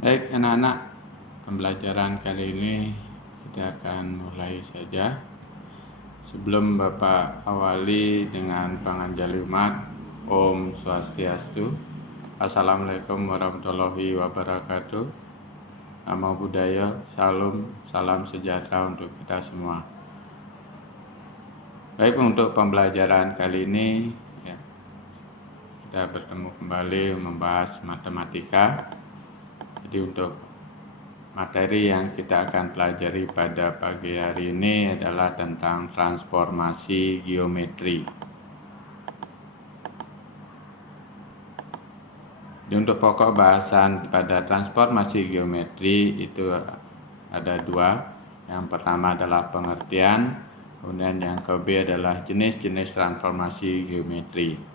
Baik anak-anak, pembelajaran kali ini kita akan mulai saja. Sebelum Bapak awali dengan panganjali umat, Om Swastiastu, Assalamualaikum warahmatullahi wabarakatuh. Namo Buddhaya, Salam, salam sejahtera untuk kita semua. Baik, untuk pembelajaran kali ini ya, kita bertemu kembali membahas matematika. Jadi untuk materi yang kita akan pelajari pada pagi hari ini adalah tentang transformasi geometri. Jadi untuk pokok bahasan pada transformasi geometri itu ada dua. Yang pertama adalah pengertian, kemudian yang kedua adalah jenis-jenis transformasi geometri.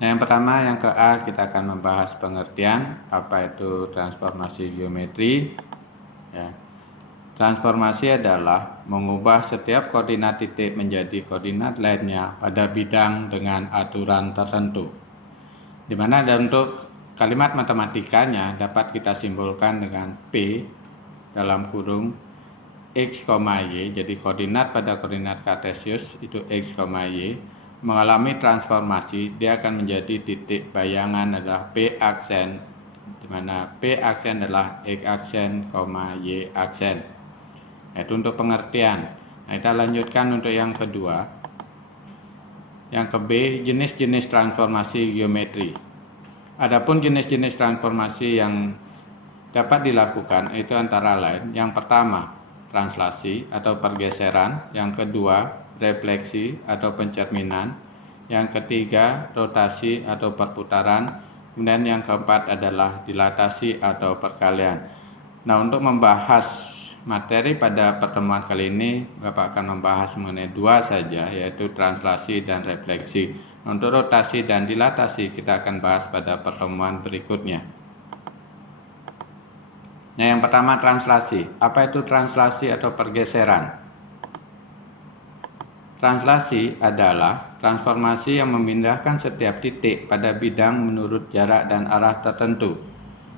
Nah, yang pertama, yang ke A, kita akan membahas pengertian apa itu transformasi geometri. Ya. Transformasi adalah mengubah setiap koordinat titik menjadi koordinat lainnya pada bidang dengan aturan tertentu. Di mana untuk kalimat matematikanya dapat kita simbolkan dengan P dalam kurung X, Y. Jadi koordinat pada koordinat kartesius itu X, Y. Mengalami transformasi, dia akan menjadi titik bayangan adalah P aksen, di mana P aksen adalah X aksen, Y aksen. Itu untuk pengertian. Nah, kita lanjutkan untuk yang kedua. Yang ke B, jenis-jenis transformasi geometri. Adapun jenis-jenis transformasi yang dapat dilakukan itu antara lain, yang pertama, translasi atau pergeseran, yang kedua, refleksi atau pencerminan, yang ketiga rotasi atau perputaran, kemudian yang keempat adalah dilatasi atau perkalian. Nah, untuk membahas materi pada pertemuan kali ini, Bapak akan membahas mengenai dua saja, yaitu translasi dan refleksi. Untuk rotasi dan dilatasi kita akan bahas pada pertemuan berikutnya. Nah, yang pertama translasi. Apa itu translasi atau pergeseran? Translasi adalah transformasi yang memindahkan setiap titik pada bidang menurut jarak dan arah tertentu.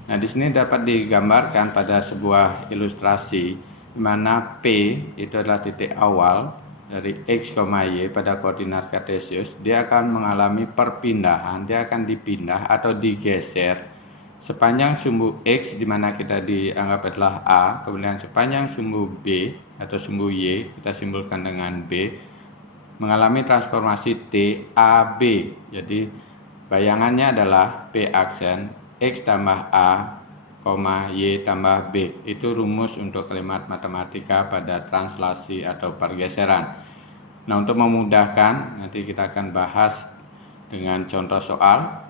Nah, di sini dapat digambarkan pada sebuah ilustrasi di mana P itu adalah titik awal dari X, Y pada koordinat kartesius. Dia akan mengalami perpindahan, dia akan dipindah atau digeser sepanjang sumbu X di mana kita dianggap adalah A, kemudian sepanjang sumbu B atau sumbu Y kita simbolkan dengan B, mengalami transformasi TAB. Jadi bayangannya adalah P aksen X tambah A, Y tambah B. Itu rumus untuk kalimat matematika pada translasi atau pergeseran. Nah, untuk memudahkan nanti kita akan bahas dengan contoh soal.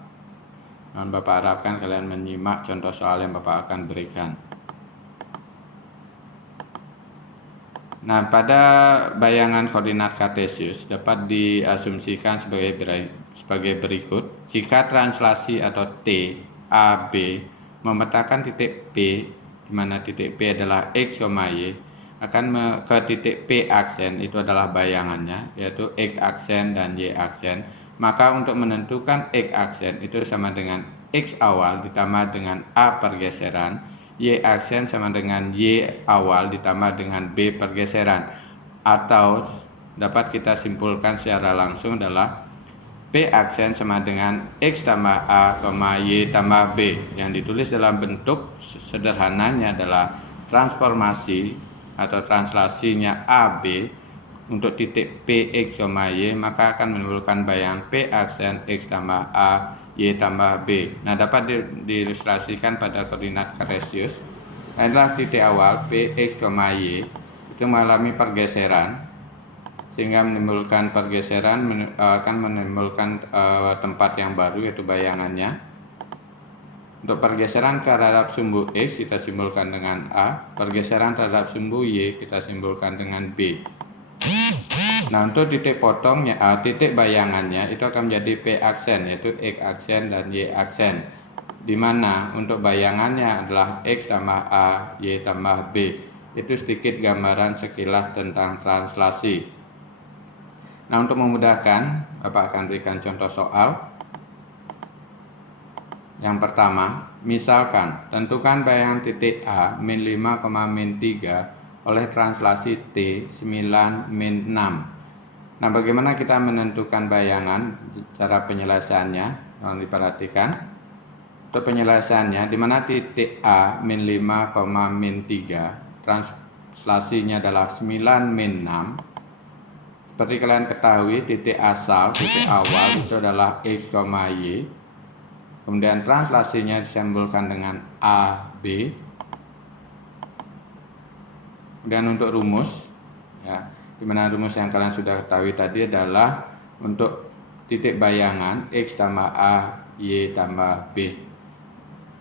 Dan Bapak harapkan kalian menyimak contoh soal yang Bapak akan berikan. Nah, pada bayangan koordinat kartesius dapat diasumsikan sebagai berikut. Jika translasi atau T, A, B memetakan titik P, di mana titik P adalah X, Y, akan ke titik P aksen, itu adalah bayangannya, yaitu X aksen dan Y aksen. Maka untuk menentukan X aksen itu sama dengan X awal ditambah dengan A pergeseran, Y aksen sama dengan Y awal ditambah dengan B pergeseran, atau dapat kita simpulkan secara langsung adalah P aksen sama dengan X tambah A, Y tambah B, yang ditulis dalam bentuk sederhananya adalah transformasi atau translasinya AB untuk titik P, X, Y, maka akan menimbulkan bayang P aksen X tambah A, Y tambah B. Nah, dapat diilustrasikan pada koordinat kartesius adalah titik awal P, X, Y itu mengalami pergeseran, sehingga menimbulkan pergeseran akan menimbulkan tempat yang baru, yaitu bayangannya. Untuk pergeseran terhadap sumbu X kita simbolkan dengan A, pergeseran terhadap sumbu Y kita simbolkan dengan B. Nah, untuk titik potongnya, titik bayangannya itu akan menjadi P aksen, yaitu X aksen dan Y aksen, di mana untuk bayangannya adalah X tambah A, Y tambah B. Itu sedikit gambaran sekilas tentang translasi. Nah, untuk memudahkan, Bapak akan berikan contoh soal. Yang pertama, misalkan tentukan bayangan titik A min 5, min 3 oleh translasi T 9 min 6. Nah, bagaimana kita menentukan bayangan? Cara penyelesaiannya, tolong diperhatikan. Untuk penyelesaiannya, di mana titik A min 5, min 3, translasinya adalah 9 min 6. Seperti kalian ketahui, titik asal, titik awal itu adalah X, Y. Kemudian translasinya disimbolkan dengan A, B. Kemudian untuk rumus, ya, di mana rumus yang kalian sudah ketahui tadi adalah untuk titik bayangan X tambah A, Y tambah B.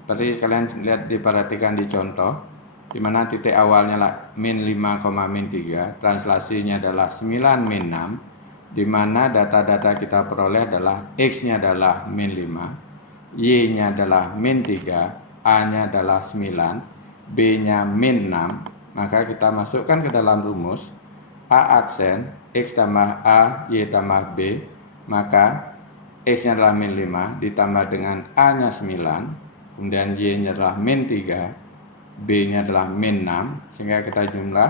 Seperti kalian lihat diperhatikan di contoh, di mana titik awalnya lah min 5, min 3, translasinya adalah 9 min 6, di mana data-data kita peroleh adalah X-nya adalah min 5, Y-nya adalah min 3, A-nya adalah 9, B-nya min 6, maka kita masukkan ke dalam rumus A aksen X tambah A, Y tambah B, maka X-nya adalah min 5 ditambah dengan A-nya 9, kemudian Y-nya adalah min 3, B-nya adalah min 6, sehingga kita jumlah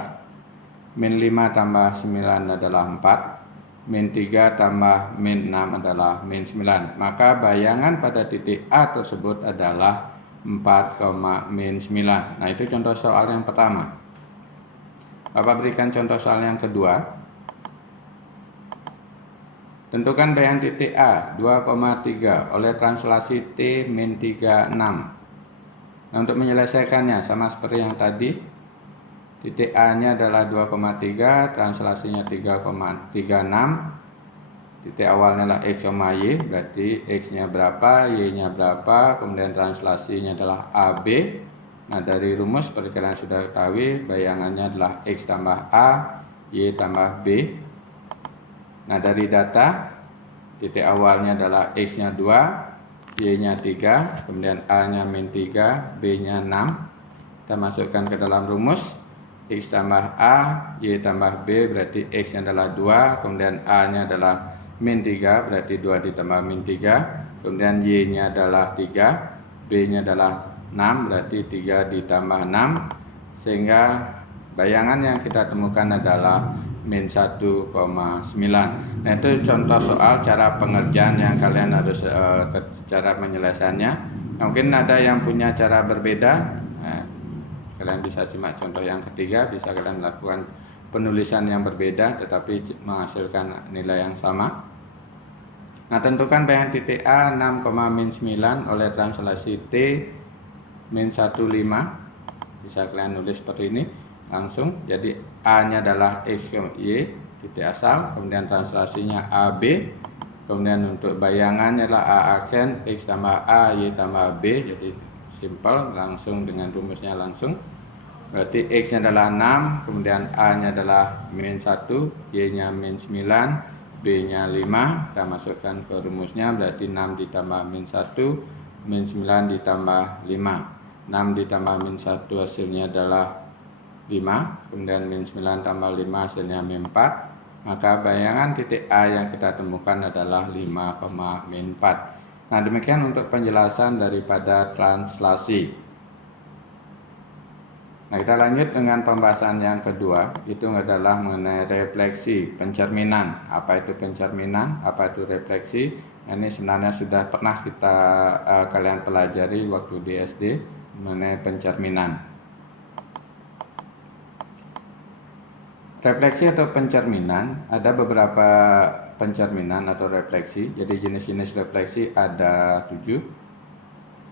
min 5 tambah 9 adalah 4, min 3 tambah min 6 adalah min 9. Maka bayangan pada titik A tersebut adalah 4, min 9. Nah, itu contoh soal yang pertama. Bapak berikan contoh soal yang kedua. Tentukan bayangan titik A 2,3 oleh translasi T min 36. Nah, untuk menyelesaikannya sama seperti yang tadi, titik A-nya adalah 2,3, translasinya 3,36, titik awalnya adalah X, Y, berarti X-nya berapa, Y-nya berapa, kemudian translasinya adalah AB. Nah, dari rumus seperti kalian sudah ketahui, bayangannya adalah X tambah A, Y tambah B. Nah, dari data, titik awalnya adalah X-nya 2, Y-nya 3, kemudian A-nya min 3, B-nya 6. Kita masukkan ke dalam rumus, X tambah A, Y tambah B, berarti X-nya adalah 2, kemudian A-nya adalah min 3, berarti 2 ditambah min 3, kemudian Y-nya adalah 3, B-nya adalah 6, berarti 3 ditambah 6, sehingga bayangan yang kita temukan adalah min 1,9. Nah, itu contoh soal cara pengerjaan yang kalian harus cara penyelesaiannya. Mungkin ada yang punya cara berbeda. Nah, kalian bisa simak contoh yang ketiga, bisa kalian melakukan penulisan yang berbeda tetapi menghasilkan nilai yang sama. Nah, tentukan bayangan titik A 6, min 9 oleh translasi T min 15. Bisa kalian nulis seperti ini langsung. Jadi A-nya adalah X, Y, titik asal, kemudian translasinya AB, kemudian untuk bayangannya adalah A aksen X tambah A, Y tambah B. Jadi simple, langsung dengan rumusnya langsung. Berarti X-nya adalah 6, kemudian A-nya adalah min 1, Y-nya min 9, B-nya 5. Kita masukkan ke rumusnya, berarti 6 ditambah min 1, min 9 ditambah 5. 6 ditambah min 1 hasilnya adalah 5, kemudian min 9 tambah 5 hasilnya min 4. Maka bayangan titik A yang kita temukan adalah 5, min 4. Nah, demikian untuk penjelasan daripada translasi. Nah, kita lanjut dengan pembahasan yang kedua, itu adalah mengenai refleksi, pencerminan. Apa itu pencerminan? Apa itu refleksi? Nah, ini sebenarnya sudah pernah kita kalian pelajari waktu di SD mengenai pencerminan. Refleksi atau pencerminan, ada beberapa pencerminan atau refleksi. Jadi jenis-jenis refleksi ada 7.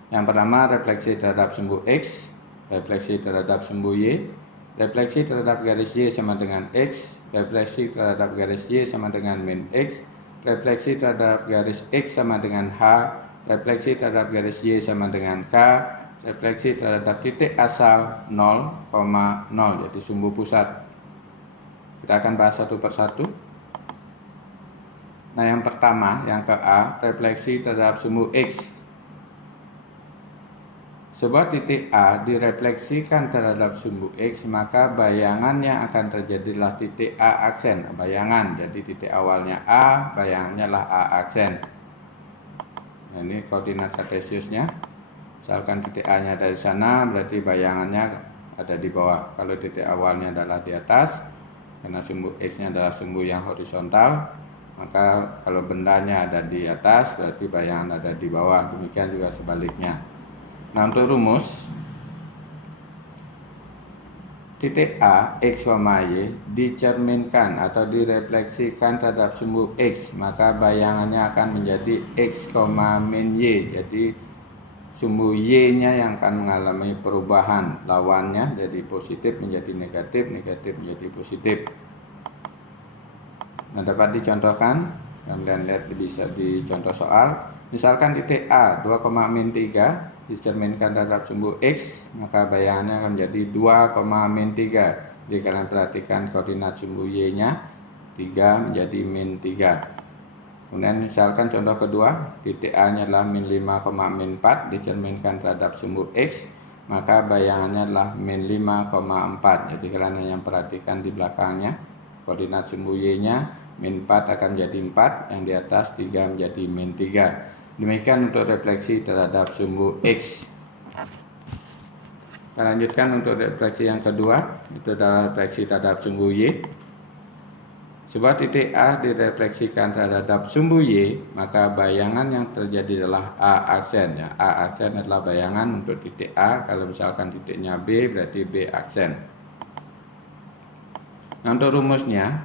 Yang pertama, refleksi terhadap sumbu X, refleksi terhadap sumbu Y, refleksi terhadap garis Y sama dengan X, refleksi terhadap garis Y sama dengan min X, refleksi terhadap garis X sama dengan H, refleksi terhadap garis Y sama dengan K, refleksi terhadap titik asal 0,0, jadi sumbu pusat. Kita akan bahas satu persatu. Nah, yang pertama, yang ke A, refleksi terhadap sumbu X. Sebuah titik A direfleksikan terhadap sumbu X, maka bayangan yang akan terjadilah titik A aksen. Bayangan, jadi titik awalnya A, bayangannya lah A aksen. Nah, ini koordinat kartesiusnya. Misalkan titik A-nya dari sana, berarti bayangannya ada di bawah. Kalau titik awalnya adalah di atas, karena sumbu X-nya adalah sumbu yang horizontal, maka kalau bendanya ada di atas, berarti bayangan ada di bawah. Demikian juga sebaliknya. Nah, untuk rumus titik A, X, Y dicerminkan atau direfleksikan terhadap sumbu X, maka bayangannya akan menjadi X, min Y. Jadi sumbu Y-nya yang akan mengalami perubahan, lawannya dari positif menjadi negatif, negatif menjadi positif. Nah, dapat dicontohkan, kalian lihat bisa di contoh soal. Misalkan titik A 2, min 3 dicerminkan terhadap sumbu X, maka bayangannya akan menjadi 2, min 3. Jadi kalian perhatikan koordinat sumbu Y-nya 3 menjadi min 3. Kemudian misalkan contoh kedua, titik A-nya adalah min 5, min 4 dicerminkan terhadap sumbu X, maka bayangannya adalah min 5,4. Jadi kalian hanya perhatikan di belakangnya, koordinat sumbu Y-nya min 4 akan menjadi 4, yang di atas 3 menjadi min 3. Demikian untuk refleksi terhadap sumbu X. Kita lanjutkan untuk refleksi yang kedua, itu adalah refleksi terhadap sumbu Y. Sebuah titik A direfleksikan terhadap sumbu Y, maka bayangan yang terjadi adalah A aksen. Ya, A aksen adalah bayangan untuk titik A. Kalau misalkan titiknya B, berarti B aksen. Nah, untuk rumusnya,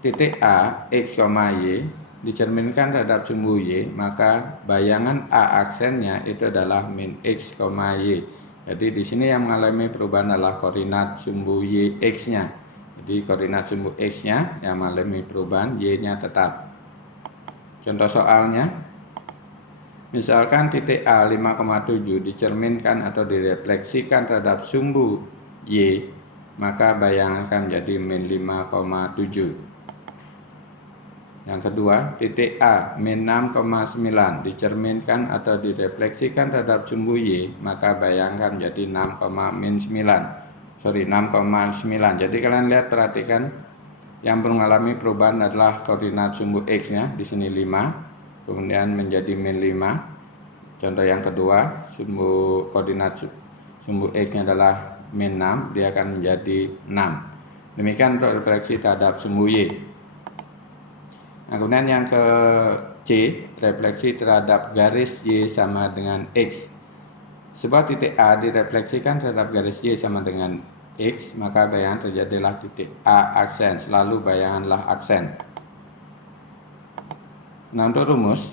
titik A, X, Y dicerminkan terhadap sumbu Y, maka bayangan A aksennya itu adalah min X, Y. Jadi di sini yang mengalami perubahan adalah koordinat sumbu Y X-nya. Jadi koordinat sumbu X-nya yang mengalami perubahan, Y-nya tetap. Contoh soalnya, misalkan titik A 5,7 dicerminkan atau direfleksikan terhadap sumbu Y, maka bayangan akan menjadi min 5,7. Yang kedua, titik A min 6,9 dicerminkan atau direfleksikan terhadap sumbu Y, maka bayangkan menjadi 6,9. Jadi kalian lihat, perhatikan yang mengalami perubahan adalah koordinat sumbu X-nya, di sini 5, kemudian menjadi min 5. Contoh yang kedua, koordinat sumbu X-nya adalah min 6, dia akan menjadi 6. Demikian untuk refleksi terhadap sumbu Y. Nah, kemudian yang ke C, refleksi terhadap garis Y sama dengan X. Sebuah titik A direfleksikan terhadap garis Y sama dengan X, maka bayangan terjadilah titik A aksen, selalu bayanganlah aksen. Nah, untuk rumus,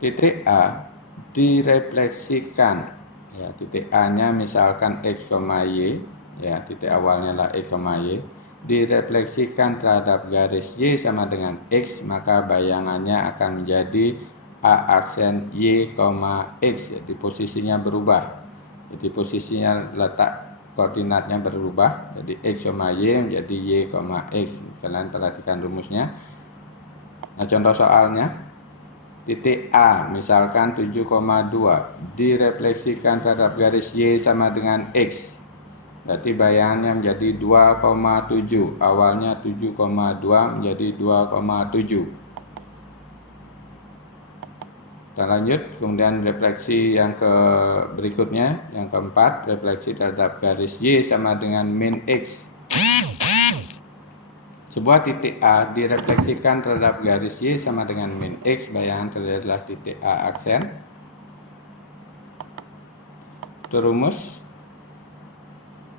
titik A direfleksikan, ya, titik A-nya misalkan X, Y, ya, titik awalnya lah X, Y, direfleksikan terhadap garis Y sama dengan X, maka bayangannya akan menjadi A aksen Y, X. Jadi posisinya berubah. Jadi posisinya, letak koordinatnya berubah. Jadi X, Y menjadi Y, X. Kalian perhatikan rumusnya. Nah, contoh soalnya, titik A misalkan 7,2 direfleksikan terhadap garis Y sama dengan X. Berarti bayangannya menjadi 2,7. Awalnya 7,2 menjadi 2,7. Kita lanjut, kemudian refleksi yang berikutnya, yang keempat, refleksi terhadap garis Y sama dengan min X. Sebuah titik A direfleksikan terhadap garis Y sama dengan min X, bayangan terjadilah titik A aksen. Untuk rumus,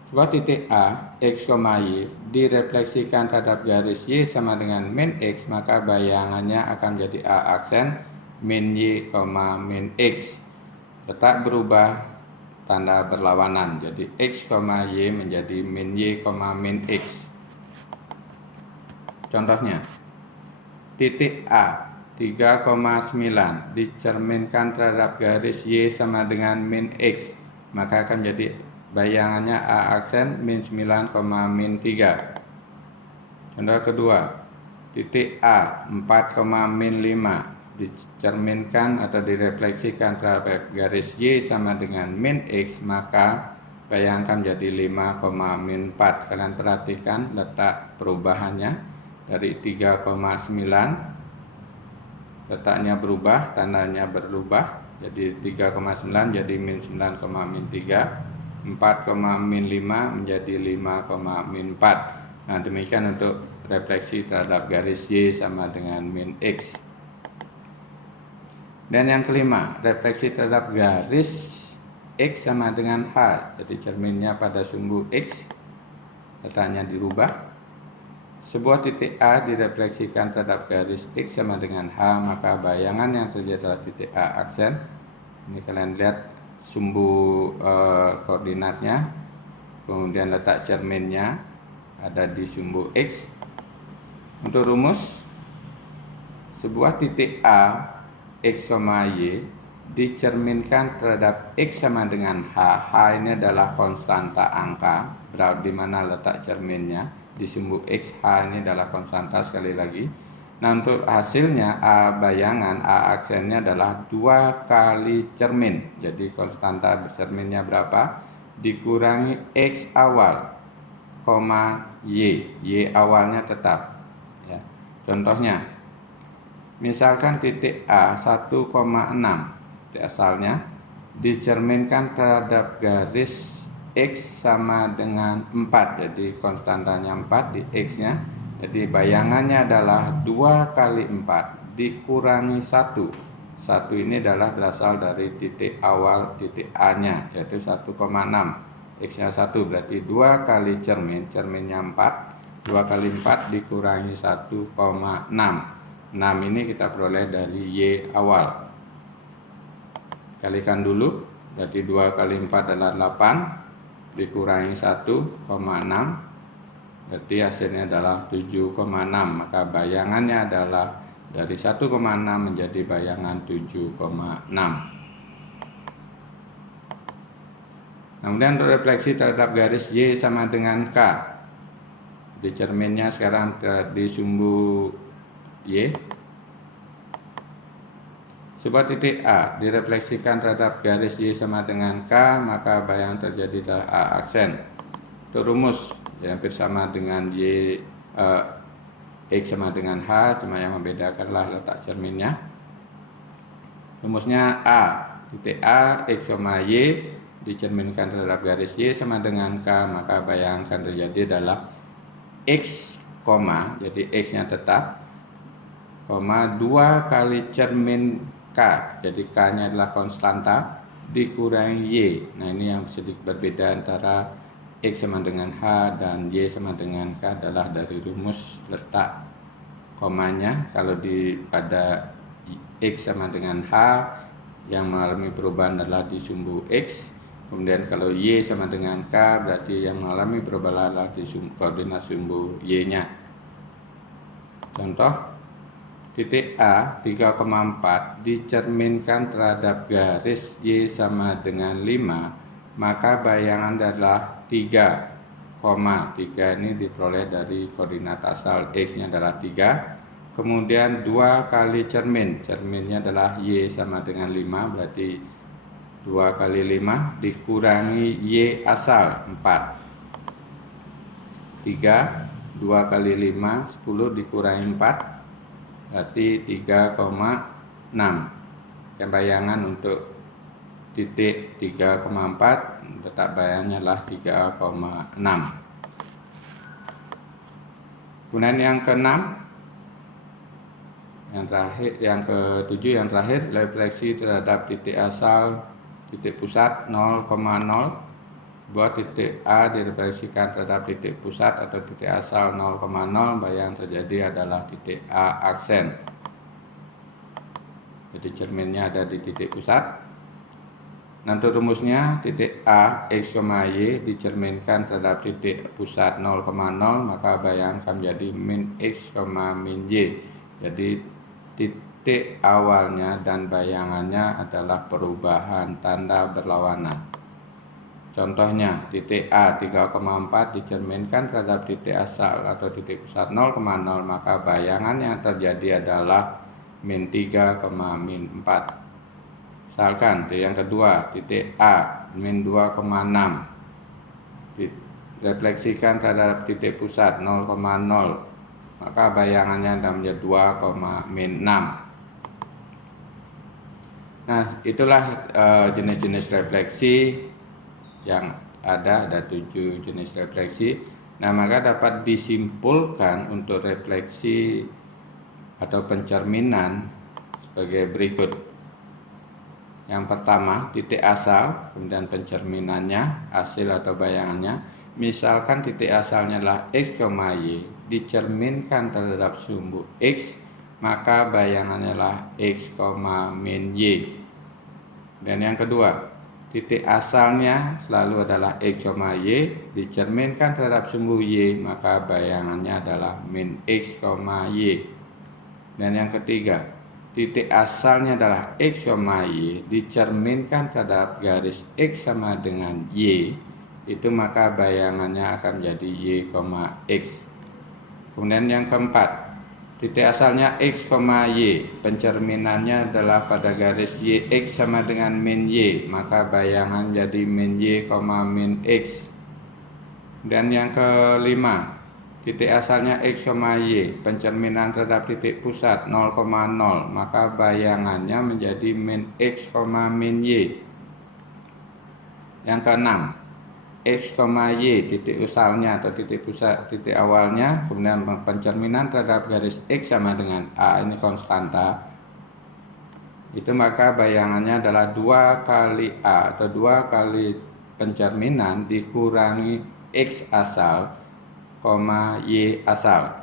sebuah titik A, X, Y direfleksikan terhadap garis Y sama dengan min X, maka bayangannya akan menjadi A aksen min Y, min X. Letak berubah, tanda berlawanan. Jadi X, Y menjadi min Y, min X. Contohnya, titik A 3,9 dicerminkan terhadap garis Y sama dengan min X, maka akan menjadi bayangannya A aksen min 9, min 3. Contoh kedua, titik A 4, min 5 dicerminkan atau direfleksikan terhadap garis Y sama dengan min X, maka bayangkan jadi 5,-4. Kalian perhatikan letak perubahannya dari 3,9, letaknya berubah, tandanya berubah, jadi 3,9 jadi min 9,-3, 4,-5 menjadi 5,-4. Nah, demikian untuk refleksi terhadap garis Y sama dengan min X. Dan yang kelima, refleksi terhadap garis X sama dengan H. Jadi cerminnya pada sumbu X, letaknya dirubah. Sebuah titik A direfleksikan terhadap garis X sama dengan H, maka bayangan yang terjadi adalah titik A aksen. Ini kalian lihat sumbu koordinatnya, kemudian letak cerminnya ada di sumbu X. Untuk rumus, sebuah titik A X, Y dicerminkan terhadap X sama dengan H. H ini adalah konstanta angka, berarti di mana letak cerminnya di sumbu X. H ini adalah konstanta sekali lagi. Nah, untuk hasilnya A bayangan, A aksennya adalah 2 kali cermin. Jadi konstanta bercerminnya berapa? Dikurangi X awal, Y. Y awalnya tetap. Ya. Contohnya, misalkan titik A 1,6, titik asalnya dicerminkan terhadap garis X sama dengan 4. Jadi konstantanya 4 di X-nya. Jadi bayangannya adalah 2 kali 4 dikurangi 1. 1 ini adalah berasal dari titik awal titik A-nya, yaitu 1,6. X-nya 1 berarti 2 kali cerminnya 4. 2 kali 4 dikurangi 1,6. 6 ini kita peroleh dari Y awal. Kalikan dulu, berarti 2 kali 4 adalah 8, dikurangi 1,6, berarti hasilnya adalah 7,6. Maka bayangannya adalah dari 1,6 menjadi bayangan 7,6. Kemudian untuk refleksi terhadap garis Y sama dengan K. Di cerminnya sekarang di sumbu Y. Sebuah titik A direfleksikan terhadap garis Y sama dengan K, maka bayangan terjadi adalah A aksen. Untuk rumus yang hampir sama dengan X sama dengan H, cuma yang membedakanlah letak cerminnya. Rumusnya A, titik A, X, Y dicerminkan terhadap garis Y sama dengan K, maka bayangan akan terjadi adalah X, jadi X-nya tetap, 2 kali cermin K, jadi K-nya adalah konstanta, dikurangi Y. Nah, ini yang sedikit berbeda antara X sama dengan H dan Y sama dengan K adalah dari rumus letak komanya. Kalau pada X sama dengan H, yang mengalami perubahan adalah di sumbu X. Kemudian kalau Y sama dengan K, berarti yang mengalami perubahan adalah di koordinat sumbu Y-nya. Contoh, titik A 3,4 dicerminkan terhadap garis Y sama dengan 5, maka bayangan adalah 3, 3 ini diperoleh dari koordinat asal X-nya adalah 3. Kemudian 2 kali cerminnya adalah Y sama dengan 5, berarti 2 kali 5 dikurangi Y asal 4. 3, 2 kali 5, 10 dikurangi 4, berarti 3,6. Yang bayangan untuk titik 3,4, letak bayangannya adalah 3,6. Kemudian yang ke-6, yang ke-7 yang terakhir, refleksi terhadap titik asal titik pusat 0,0. Buat titik A direfleksikan terhadap titik pusat atau titik asal 0,0, bayangan terjadi adalah titik A aksen. Jadi cerminnya ada di titik pusat. Nah, untuk rumusnya titik A X, Y dicerminkan terhadap titik pusat 0,0, maka bayangan akan menjadi min X, min Y. Jadi titik awalnya dan bayangannya adalah perubahan tanda berlawanan. Contohnya, titik A 3,4 dicerminkan terhadap titik asal atau titik pusat 0,0, maka bayangan yang terjadi adalah min 3, min 4. Misalkan yang kedua, titik A min 2,6 direfleksikan terhadap titik pusat 0,0, maka bayangannya menjadi 2, min 6. Nah, itulah jenis-jenis refleksi yang ada 7 jenis refleksi. Nah, maka dapat disimpulkan untuk refleksi atau pencerminan sebagai berikut. Yang pertama, titik asal, kemudian pencerminannya, hasil atau bayangannya. Misalkan titik asalnya adalah X, Y, dicerminkan terhadap sumbu X, maka bayangannya adalah X, min Y. Dan yang kedua, titik asalnya selalu adalah X, Y, dicerminkan terhadap sumbu Y, maka bayangannya adalah min X, Y. Dan yang ketiga, titik asalnya adalah X, Y, dicerminkan terhadap garis X sama dengan Y, itu maka bayangannya akan menjadi Y, X. Kemudian yang keempat, titik asalnya X, Y, pencerminannya adalah pada garis Y, X sama dengan min Y, maka bayangan jadi min Y, min X. Dan yang kelima, titik asalnya X, Y, pencerminan terhadap titik pusat 0,0, maka bayangannya menjadi min X, min Y. Yang keenam, X, Y, titik asalnya atau titik pusat, titik awalnya, kemudian pencerminan terhadap garis X sama dengan A, ini konstanta, itu maka bayangannya adalah 2 kali A atau 2 kali pencerminan dikurangi X asal, Y asal.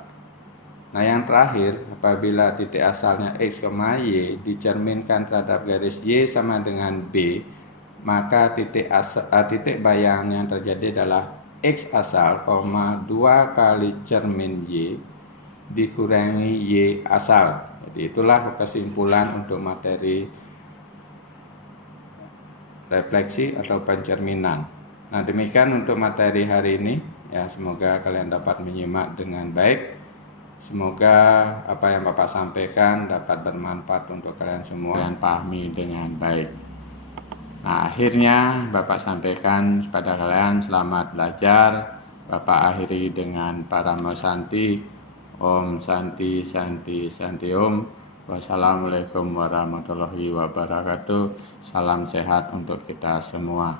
Nah, yang terakhir, apabila titik asalnya X, Y dicerminkan terhadap garis Y sama dengan B, maka titik bayang yang terjadi adalah X asal, 2 kali cermin Y dikurangi Y asal. Jadi itulah kesimpulan untuk materi refleksi atau pencerminan. Nah, demikian untuk materi hari ini. Ya, semoga kalian dapat menyimak dengan baik. Semoga apa yang Bapak sampaikan dapat bermanfaat untuk kalian semua dan pahami dengan baik. Nah, akhirnya Bapak sampaikan kepada kalian selamat belajar. Bapak akhiri dengan Paramo Santi. Om Santi Santi Santi Om. Wassalamualaikum warahmatullahi wabarakatuh. Salam sehat untuk kita semua.